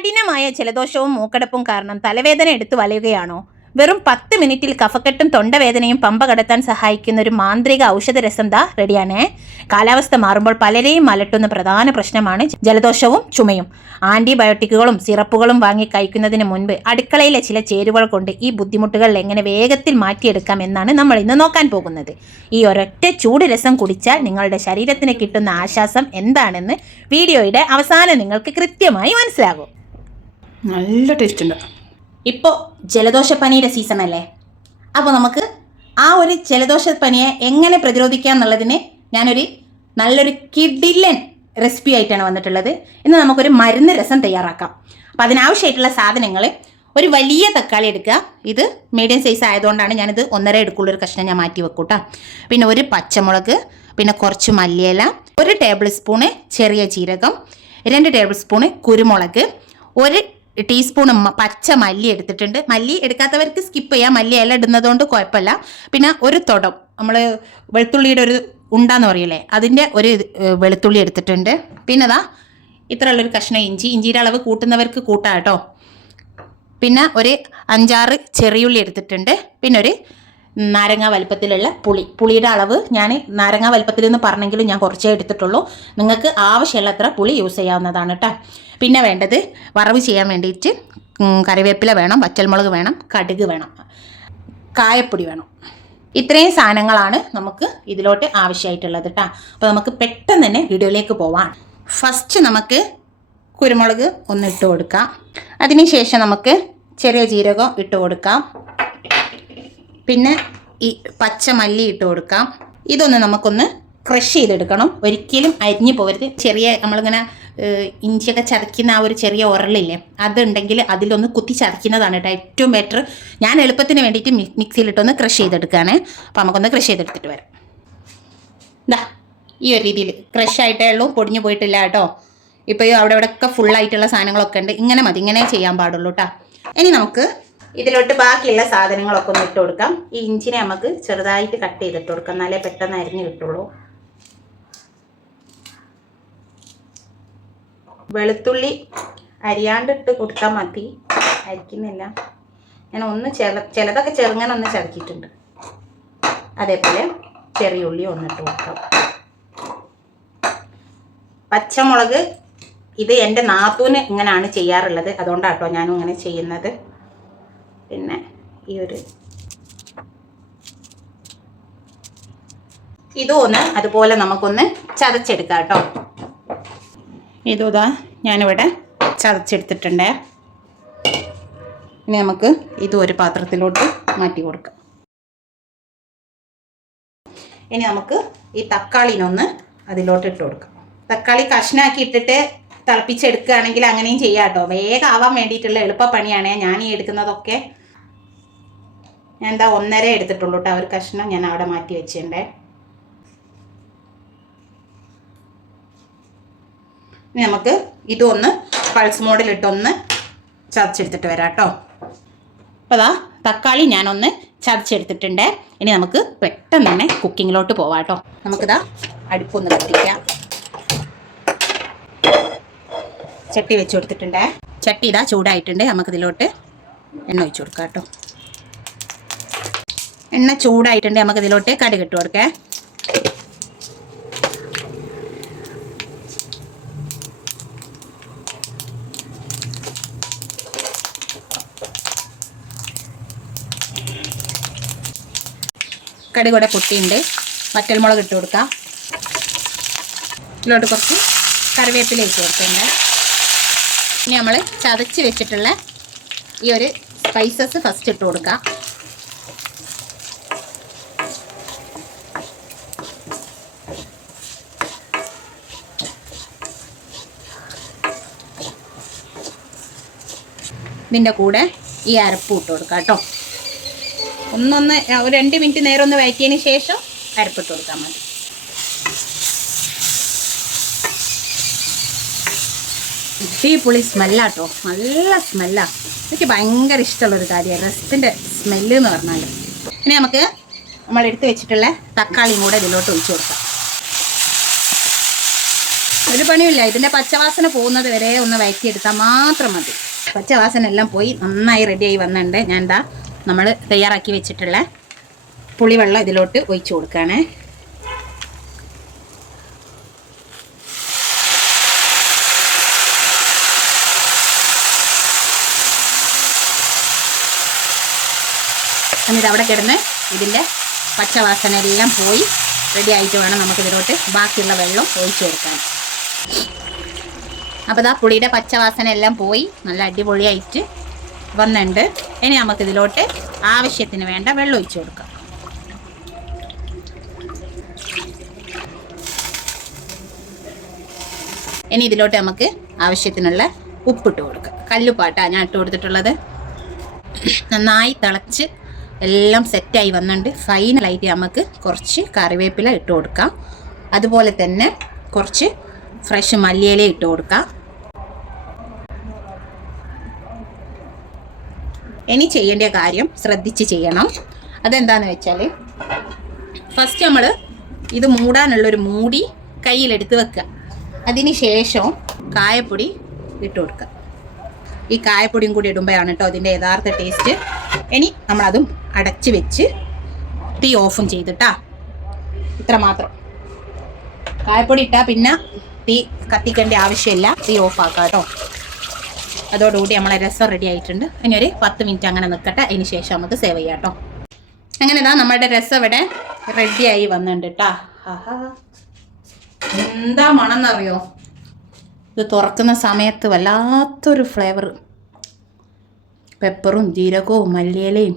കഠിനമായ ജലദോഷവും മൂക്കടപ്പും കാരണം തലവേദന എടുത്തു വലയുകയാണോ? വെറും 10 മിനിറ്റിൽ കഫക്കെട്ടും തൊണ്ടവേദനയും പമ്പ കടത്താൻ സഹായിക്കുന്ന ഒരു മാന്ത്രിക ഔഷധരസം റെഡിയാണേ. കാലാവസ്ഥ മാറുമ്പോൾ പലരെയും അലട്ടുന്ന പ്രധാന പ്രശ്നമാണ് ജലദോഷവും ചുമയും. ആന്റിബയോട്ടിക്കുകളും സിറപ്പുകളും വാങ്ങി കഴിക്കുന്നതിന് മുൻപ് അടുക്കളയിലെ ചില ചേരുവകൾ കൊണ്ട് ഈ ബുദ്ധിമുട്ടുകൾ എങ്ങനെ വേഗത്തിൽ മാറ്റിയെടുക്കാം എന്നാണ് നമ്മൾ ഇന്ന് നോക്കാൻ പോകുന്നത്. ഈ ഒരൊറ്റ ചൂട് രസം കുടിച്ചാൽ നിങ്ങളുടെ ശരീരത്തിന് കിട്ടുന്ന ആശ്വാസം എന്താണെന്ന് വീഡിയോയുടെ അവസാനം നിങ്ങൾക്ക് കൃത്യമായി മനസ്സിലാകും. നല്ല ടേസ്റ്റ് ഉണ്ട്. ഇപ്പോൾ ജലദോഷപ്പനിയുടെ സീസൺ അല്ലേ, അപ്പോൾ നമുക്ക് ആ ഒരു ജലദോഷപ്പനിയെ എങ്ങനെ പ്രതിരോധിക്കാം എന്നുള്ളതിന് ഞാനൊരു നല്ലൊരു കിഡിലൻ റെസിപ്പി ആയിട്ടാണ് വന്നിട്ടുള്ളത്. ഇന്ന് നമുക്കൊരു മരുന്ന് രസം തയ്യാറാക്കാം. അപ്പോൾ അതിനാവശ്യമായിട്ടുള്ള സാധനങ്ങൾ: ഒരു വലിയ തക്കാളി എടുക്കുക. ഇത് മീഡിയം സൈസ് ആയതുകൊണ്ടാണ് ഞാനിത് 1.5 എടുക്കുള്ള ഒരു കഷ്ണം ഞാൻ മാറ്റി വെക്കൂട്ടാ. പിന്നെ ഒരു പച്ചമുളക്, പിന്നെ കുറച്ച് മല്ലിയില, 1 ടേബിൾ സ്പൂണ് ചെറിയ ജീരകം, 2 ടേബിൾ സ്പൂണ് കുരുമുളക്, 1 ടീസ്പൂൺ പച്ച മല്ലി എടുത്തിട്ടുണ്ട്. മല്ലി എടുക്കാത്തവർക്ക് സ്കിപ്പ് ചെയ്യാം, മല്ലി ഇല ഇടുന്നതുകൊണ്ട് കുഴപ്പമില്ല. പിന്നെ ഒരു തുടം, നമ്മൾ വെളുത്തുള്ളിയുടെ ഒരു ഉണ്ടാന്ന് പറയില്ലേ, അതിൻ്റെ ഒരു വെളുത്തുള്ളി എടുത്തിട്ടുണ്ട്. പിന്നെ ഇത്രയുള്ളൊരു കഷ്ണം ഇഞ്ചി. ഇഞ്ചിയുടെ അളവ് കൂട്ടുന്നവർക്ക് കൂട്ടാം കേട്ടോ. പിന്നെ ഒരു 5-6 ചെറിയുള്ളി എടുത്തിട്ടുണ്ട്. പിന്നെ ഒരു നാരങ്ങ വലുപ്പത്തിലുള്ള പുളിയുടെ അളവ് ഞാൻ നാരങ്ങ വലുപ്പത്തിൽ എന്ന് പറഞ്ഞെങ്കിലും ഞാൻ കുറച്ചേ എടുത്തിട്ടുള്ളൂ. നിങ്ങൾക്ക് ആവശ്യമുള്ളത്ര പുളി യൂസ് ചെയ്യാവുന്നതാണ് കേട്ടോ. പിന്നെ വേണ്ടത് വറവ് ചെയ്യാൻ വേണ്ടിയിട്ട് കറിവേപ്പില വേണം, വറ്റൽമുളക് വേണം, കടുക് വേണം, കായപ്പൊടി വേണം. ഇത്രയും സാധനങ്ങളാണ് നമുക്ക് ഇതിലോട്ട് ആവശ്യമായിട്ടുള്ളത് കേട്ടോ. അപ്പോൾ നമുക്ക് പെട്ടെന്ന് തന്നെ വീഡിയോയിലേക്ക് പോവാം. ഫസ്റ്റ് നമുക്ക് കുരുമുളക് ഒന്ന് ഇട്ട് കൊടുക്കാം. അതിനുശേഷം നമുക്ക് ചെറിയ ജീരകം ഇട്ട് കൊടുക്കാം. പിന്നെ ഈ പച്ചമല്ലി ഇട്ട് കൊടുക്കാം. ഇതൊന്ന് നമുക്കൊന്ന് ക്രഷ് ചെയ്തെടുക്കണം. ഒരിക്കലും അരിഞ്ഞു പോകരുത്. ചെറിയ നമ്മളിങ്ങനെ ഇഞ്ചിയൊക്കെ ചതയ്ക്കുന്ന ആ ഒരു ചെറിയ ഉരലില്ലേ, അതുണ്ടെങ്കിൽ അതിലൊന്ന് കുത്തി ചതയ്ക്കുന്നതാണ് കേട്ടോ ഏറ്റവും ബെറ്റർ. ഞാൻ എളുപ്പത്തിന് വേണ്ടിയിട്ട് മിക്സിയിലിട്ടൊന്ന് ക്രഷ് ചെയ്തെടുക്കുകയാണ്. അപ്പോൾ നമുക്കൊന്ന് ക്രഷ് ചെയ്തെടുത്തിട്ട് വരാം. ഈ ഒരു രീതിയിൽ ക്രഷ് ആയിട്ടേ ഉള്ളൂ, പൊടിഞ്ഞു പോയിട്ടില്ല കേട്ടോ. ഇപ്പോൾ അവിടെ ഇവിടെയൊക്കെ ഫുള്ളായിട്ടുള്ള സാധനങ്ങളൊക്കെ ഉണ്ട്. ഇങ്ങനെ മതി, ഇങ്ങനെ ചെയ്യാൻ പാടുള്ളൂ കേട്ടോ. ഇനി നമുക്ക് ഇതിലോട്ട് ബാക്കിയുള്ള സാധനങ്ങളൊക്കെ ഒന്ന് ഇട്ട് കൊടുക്കാം. ഈ ഇഞ്ചിനെ നമുക്ക് ചെറുതായിട്ട് കട്ട് ചെയ്തിട്ട് കൊടുക്കാം, എന്നാലേ പെട്ടെന്ന് അരിഞ്ഞ് കിട്ടുള്ളൂ. വെളുത്തുള്ളി അരിയാണ്ടിട്ട് കൊടുത്താൽ മതി, അരിക്കുന്നില്ല. ഞാൻ ഒന്ന് ചിലതൊക്കെ ചെറുങ്ങനെ ഒന്ന് ചതക്കിയിട്ടുണ്ട്. അതേപോലെ ചെറിയ ഉള്ളി ഒന്നിട്ട് കൊടുക്കാം. പച്ചമുളക് ഇത് എൻ്റെ നാത്തൂന് ഇങ്ങനെയാണ് ചെയ്യാറുള്ളത്, അതുകൊണ്ടാട്ടോ ഞാനും ഇങ്ങനെ ചെയ്യുന്നത്. പിന്നെ ഇതും അതുപോലെ നമുക്കൊന്ന് ചതച്ചെടുക്കാം കേട്ടോ. ഇതാ ഞാനിവിടെ ചതച്ചെടുത്തിട്ടുണ്ട്. ഇനി നമുക്ക് ഇതും ഒരു പാത്രത്തിലോട്ട് മാറ്റി കൊടുക്കാം. ഇനി നമുക്ക് ഈ തക്കാളിനൊന്ന് അതിലോട്ട് ഇട്ട് കൊടുക്കാം. തക്കാളി കഷ്ണാക്കി ഇട്ടിട്ട് തിളപ്പിച്ചെടുക്കുകയാണെങ്കിൽ അങ്ങനെയും ചെയ്യാം കേട്ടോ. വേഗം ആവാൻ വേണ്ടിയിട്ടുള്ള എളുപ്പപ്പണിയാണ് ഞാൻ ഈ എടുക്കുന്നതൊക്കെ. ഞാൻ 1.5 എടുത്തിട്ടുള്ളൂ കേട്ടോ. ഒരു കഷ്ണം ഞാൻ അവിടെ മാറ്റി വെച്ചിട്ടുണ്ടേ. ഇനി നമുക്ക് ഇതൊന്ന് പൾസ് മോഡിലിട്ടൊന്ന് ചതച്ചെടുത്തിട്ട് വരാം കേട്ടോ. അപ്പോൾ തക്കാളി ഞാനൊന്ന് ചതച്ചെടുത്തിട്ടുണ്ട്. ഇനി നമുക്ക് പെട്ടെന്ന് തന്നെ കുക്കിങ്ങിലോട്ട് പോവാം കേട്ടോ. നമുക്കിതാ അടുപ്പൊന്ന് കത്തിക്കാം. ചട്ടി വെച്ച് കൊടുത്തിട്ടുണ്ട്. ചട്ടി ചൂടായിട്ടുണ്ട്. നമുക്കിതിലോട്ട് എണ്ണ ഒഴിച്ച് കൊടുക്കാം കേട്ടോ. എണ്ണ ചൂടായിട്ടുണ്ട്. നമുക്കിതിലോട്ട് കടുക് ഇട്ട് കൊടുക്കേ. കടുക് കൂടെ പൊട്ടിയുണ്ട്. വറ്റൽമുളക് ഇട്ട് കൊടുക്കാം. ഇതിലോട്ട് കുറച്ച് കറിവേപ്പില ഇട്ട് കൊടുക്കുന്നുണ്ട്. ഇനി നമ്മൾ ചതച്ച് വെച്ചിട്ടുള്ള ഈ ഒരു സ്പൈസസ് ഫസ്റ്റ് ഇട്ട് കൊടുക്കാം. ഇതിൻ്റെ കൂടെ ഈ അരപ്പ് ഇട്ട് കൊടുക്കാം കേട്ടോ. ഒരു 2 മിനിറ്റ് നേരം ഒന്ന് വഴറ്റിയതിന് ശേഷം അരപ്പിട്ട് കൊടുക്കാൻ മതി. അടിപൊളി സ്മെല്ലാട്ടോ, നല്ല സ്മെല്ലാണ്. എനിക്ക് ഭയങ്കര ഇഷ്ടമുള്ളൊരു കാര്യമാണ് രസത്തിൻ്റെ സ്മെല്ല് എന്ന് പറഞ്ഞാൽ. ഇനി നമുക്ക് നമ്മൾ എടുത്ത് വെച്ചിട്ടുള്ള തക്കാളിയും കൂടെ ഇതിലോട്ട് ഒഴിച്ച് കൊടുക്കാം. ഒരു പണിയില്ല. ഇതിൻ്റെ പച്ചവാസന പോകുന്നത് വരെ ഒന്ന് വഴറ്റിയെടുത്താൽ മാത്രം മതി. പച്ചവാസന എല്ലാം പോയി നന്നായി റെഡിയായി വന്നിട്ടുണ്ട്. ഞാൻ എന്താ നമ്മൾ തയ്യാറാക്കി വെച്ചിട്ടുള്ള പുളിവെള്ളം ഇതിലോട്ട് ഒഴിച്ചു കൊടുക്കുകയാണ്. എന്നിട്ട് അവിടെ കിടന്ന് ഇതിൻ്റെ പച്ചവാസന എല്ലാം പോയി റെഡി ആയിട്ട് വേണം നമുക്കിതിലോട്ട് ബാക്കിയുള്ള വെള്ളം ഒഴിച്ചു കൊടുക്കാൻ. അപ്പോൾ ഇതാ പുളിയുടെ പച്ചവാസന എല്ലാം പോയി നല്ല അടിപൊളിയായിട്ട് വന്നിട്ടുണ്ട്. ഇനി നമുക്കിതിലോട്ട് ആവശ്യത്തിന് വേണ്ട വെള്ളം ഒഴിച്ചു കൊടുക്കാം. ഇനി ഇതിലോട്ട് നമുക്ക് ആവശ്യത്തിനുള്ള ഉപ്പിട്ട് കൊടുക്കാം. കല്ലുപ്പാട്ടാണ് ഞാൻ ഇട്ട് കൊടുത്തിട്ടുള്ളത്. നന്നായി തിളച്ച് എല്ലാം സെറ്റായി വന്നിട്ടുണ്ട്. ഫൈനലായിട്ട് നമുക്ക് കുറച്ച് കറിവേപ്പില ഇട്ട് കൊടുക്കാം. അതുപോലെ തന്നെ കുറച്ച് ഫ്രഷ് മല്ലിയില ഇട്ട് കൊടുക്കാം. ഇനി ചെയ്യേണ്ട കാര്യം ശ്രദ്ധിച്ച് ചെയ്യണം. അതെന്താണെന്ന് വെച്ചാൽ ഫസ്റ്റ് നമ്മൾ ഇത് മൂടാനുള്ളൊരു മൂടി കയ്യിലെടുത്ത് വെക്കുക. അതിന് ശേഷം കായപ്പൊടി ഇട്ട് കൊടുക്കുക. ഈ കായപ്പൊടിയും കൂടി ഇടുമ്പോഴാണ് കേട്ടോ അതിൻ്റെ യഥാർത്ഥ ടേസ്റ്റ്. ഇനി നമ്മളതും അടച്ച് വെച്ച് തീ ഓഫും ചെയ്തിട്ടാ. ഇത്ര മാത്രം. കായപ്പൊടി ഇട്ടാൽ പിന്നെ തീ കത്തിക്കേണ്ട ആവശ്യമില്ല. തീ ഓഫാക്കാം കേട്ടോ. അതോടുകൂടി നമ്മളെ രസം റെഡി ആയിട്ടുണ്ട്. ഇനി ഒരു 10 മിനിറ്റ് അങ്ങനെ നിൽക്കട്ടെ. അതിന് ശേഷം നമുക്ക് സേവ് ചെയ്യാം കേട്ടോ. അങ്ങനെ ഇതാ നമ്മുടെ രസം ഇവിടെ റെഡിയായി വന്നിട്ടുണ്ട് കേട്ടോ. ആഹാ, എന്താ മണം എന്നറിയോ? ഇത് തുറക്കുന്ന സമയത്ത് വല്ലാത്തൊരു ഫ്ലേവർ. പെപ്പറും ജീരകവും മല്ലിയിലയും.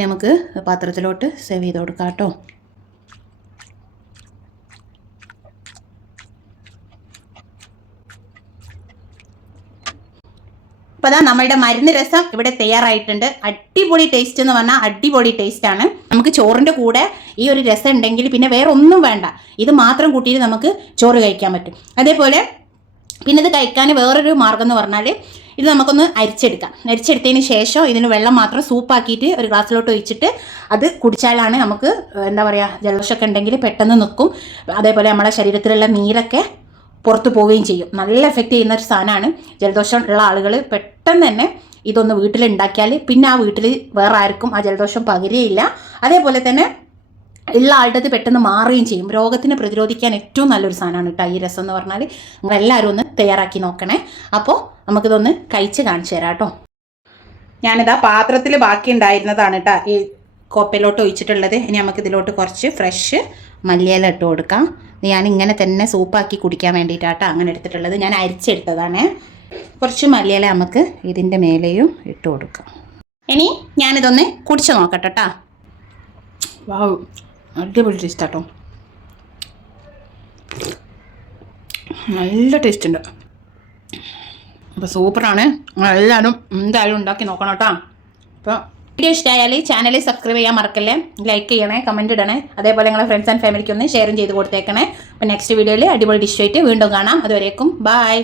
നമുക്ക് പാത്രത്തിലോട്ട് സേവ് ചെയ്ത് കൊടുക്കാം കേട്ടോ. അപ്പോൾ അതാ നമ്മളുടെ മരുന്ന് രസം ഇവിടെ തയ്യാറായിട്ടുണ്ട്. അടിപൊളി ടേസ്റ്റ് എന്ന് പറഞ്ഞാൽ അടിപൊളി ടേസ്റ്റാണ്. നമുക്ക് ചോറിൻ്റെ കൂടെ ഈ ഒരു രസം ഉണ്ടെങ്കിൽ പിന്നെ വേറെ ഒന്നും വേണ്ട. ഇത് മാത്രം കൂട്ടിയിട്ട് നമുക്ക് ചോറ് കഴിക്കാൻ പറ്റും. അതേപോലെ പിന്നെ ഇത് കഴിക്കാൻ വേറൊരു മാർഗ്ഗം എന്ന് പറഞ്ഞാൽ ഇത് നമുക്കൊന്ന് അരിച്ചെടുക്കാം. അരിച്ചെടുത്തതിന് ശേഷം ഇതിന് വെള്ളം മാത്രം സൂപ്പാക്കിയിട്ട് ഒരു ഗ്ലാസ്സിലോട്ട് ഒഴിച്ചിട്ട് അത് കുടിച്ചാലാണ് നമുക്ക് എന്താ പറയുക, ജലദോഷമൊക്കെ ഉണ്ടെങ്കിൽ പെട്ടെന്ന് നിൽക്കും. അതേപോലെ നമ്മുടെ ശരീരത്തിലുള്ള നീരൊക്കെ പുറത്ത് പോവുകയും ചെയ്യും. നല്ല എഫക്റ്റ് ചെയ്യുന്ന ഒരു സാധനമാണ്. ജലദോഷം ഉള്ള ആളുകൾ പെട്ടെന്ന് തന്നെ ഇതൊന്ന് വീട്ടിലുണ്ടാക്കിയാൽ പിന്നെ ആ വീട്ടിൽ വേറെ ആർക്കും ആ ജലദോഷം പകരുകയില്ല. അതേപോലെ തന്നെ ഉള്ള ആളുടെ പെട്ടെന്ന് മാറുകയും ചെയ്യും. രോഗത്തിനെ പ്രതിരോധിക്കാൻ ഏറ്റവും നല്ലൊരു സാധനമാണ് കേട്ടോ ഈ രസം എന്ന് പറഞ്ഞാൽ. നിങ്ങളെല്ലാവരും ഒന്ന് തയ്യാറാക്കി നോക്കണേ. അപ്പോൾ നമുക്കിതൊന്ന് കഴിച്ച് കാണിച്ചു തരാം കേട്ടോ. ഞാനിതാ പാത്രത്തിൽ ബാക്കി ഉണ്ടായിരുന്നതാണ് കേട്ടോ ഈ കോപ്പയിലോട്ട് ഒഴിച്ചിട്ടുള്ളത്. ഇനി നമുക്കിതിലോട്ട് കുറച്ച് ഫ്രഷ് മല്ലിയില ഇട്ട് കൊടുക്കാം. ഞാൻ ഇങ്ങനെ തന്നെ സൂപ്പാക്കി കുടിക്കാൻ വേണ്ടിയിട്ടാട്ടോ അങ്ങനെ എടുത്തിട്ടുള്ളത്. ഞാൻ അരിച്ചെടുത്തതാണ്. കുറച്ച് മല്ലിയില നമുക്ക് ഇതിൻ്റെ മേലെയും ഇട്ട് കൊടുക്കാം. ഇനി ഞാനിതൊന്ന് കുടിച്ച് നോക്കട്ടെ കേട്ടോ. വാവ്, അടിപൊളി ടേസ്റ്റ് ആട്ടോ. നല്ല ടേസ്റ്റ് ഉണ്ട്. അപ്പോൾ സൂപ്പറാണ്. എല്ലാവരും എന്തായാലും ഉണ്ടാക്കി നോക്കണം കേട്ടോ. അപ്പോൾ വീഡിയോ ഇഷ്ടമായാൽ ചാനൽ സബ്സ്ക്രൈബ് ചെയ്യാൻ മറക്കല്ലേ. ലൈക്ക് ചെയ്യണേ, കമൻറ്റ് ഇടണേ. അതേപോലെ നിങ്ങളെ ഫ്രണ്ട്സ് ആൻഡ് ഫാമിലിക്ക് ഒന്ന് ഷെയറും ചെയ്ത് കൊടുത്തേക്കണേ. അപ്പോൾ നെക്സ്റ്റ് വീഡിയോയിൽ അടിപൊളി ഡിഷ് ആയിട്ട് വീണ്ടും കാണാം. അതുവരേക്കും ബൈ.